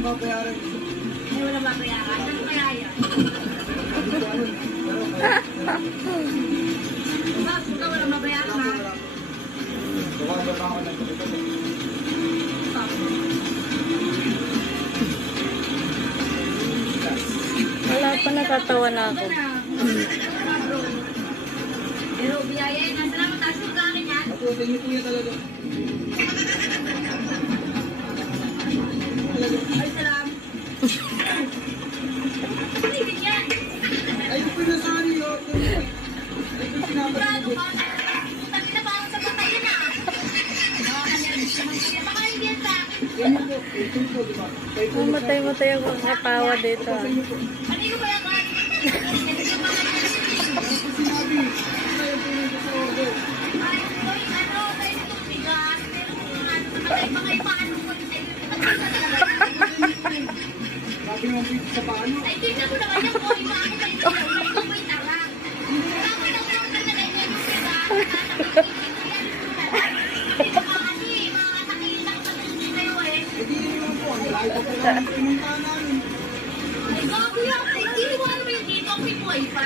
walang babayaran. Hindi wala babayaran. Ano kaya yan? Boss, huwag ka walang babayaran ha. Baka ako ng ito. Wala pa, natatawa na ako. Pero biyaya yan. Salamat tayo sa akin yan. Ako, tingin po niya talaga. Ay, salam. Ay, ganyan. Ay, ito po yung sari yun. Ay, ito Prado pinapagod. ka. Putang ina pa ako sa patayin ah. Nakakanervous naman kaya. Baka hindi yan sa akin. Ganyan po. Ito po, di ba? Kayo po, Mamatay-matay ako sa tawa dito. sa inyo po. Ano yung kaya ka? Sinabi, kayo po yung sa order. Ay, boy, ano, tayo itong bigas. Pero kung ano, namatay pa kayo paano ko tayo. Sabi naman po sa paano. Ay, tignan mo naman yung boy. Paano tayo ito? Ito may tara. Bakit ang order na tayo yung bigas? Mga nakitang sa kayo eh. Eh, di naman po. Ang layo pa po lang pinuntahan namin. Ay, gago yan. Ay, iniwan mo yung dito. May boy pa.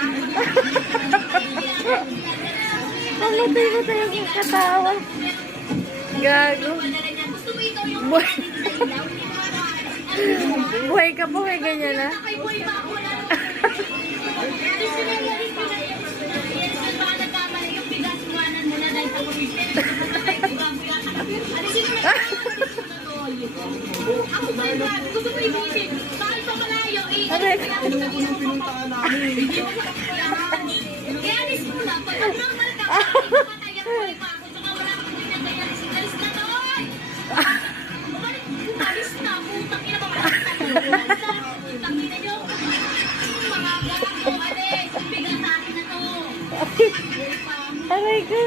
Mamatay-matay ako sa tawa. Gago. Gusto mo ikaw yung Boy. ilaw? Buhay ka po, may ganyan na. Kay boy ba ako na? Yung bigas iwanan mo na dahil sa commission. Alisin mo na ako ba yung bago? Gusto mo ibigin? Bakit pa malayo? Aray. Ano po yung pinuntahan namin. Kaya alis mo na. Pag normal ka, patayan mo pa ako. Saka wala kang ganyan kaya alis na to. Umalis na. Putang ina ba? Putang ina nyo. Mga gago. Alis. Bigat sa akin na to. Aray ka.